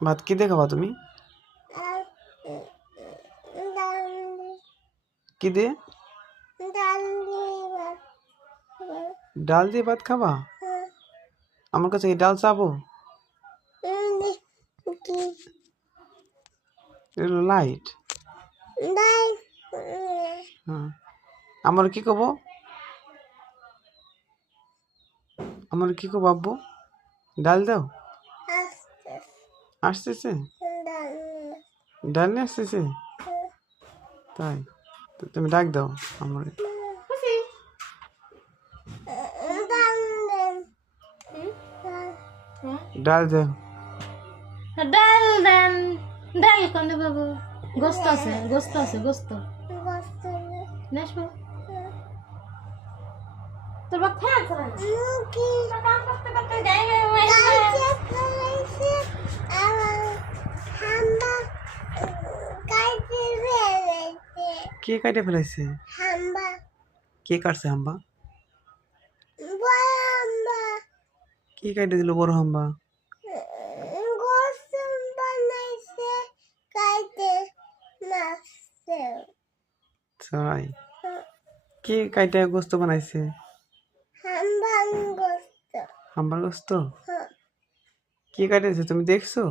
ভাত কি দিয়ে খাবা তুমি? কি দিয়ে? ডাল দিয়ে ভাত খাবা? আমার কাছে কি ডাল চাবো? এগুলো লাইট। হ্যাঁ, আমার কি কব? আমার কি কব আব্বু? ডাল দাও। আসতেছে? ডাল নিয়ে আসতেছে? তাই তো তুমি ডাক দাও আমার। ডাল দাও। ডাল দেন। ডাল কোন বাবু? গোস্ত আছে, গোস্ত আছে, গোস্ত নেসবো। তোর বাপ খেয়াল করে না? কাম করতে করতে যাইবে। কে কাটে ফেলাইছে? কে কাটছে হাম্বা? কে কাটে দিল বড় হাম্বা? তাই কে কাইটা গোস্ত বানাইছে? হাম্বার গোস্ত কে কাটেছে তুমি দেখছো?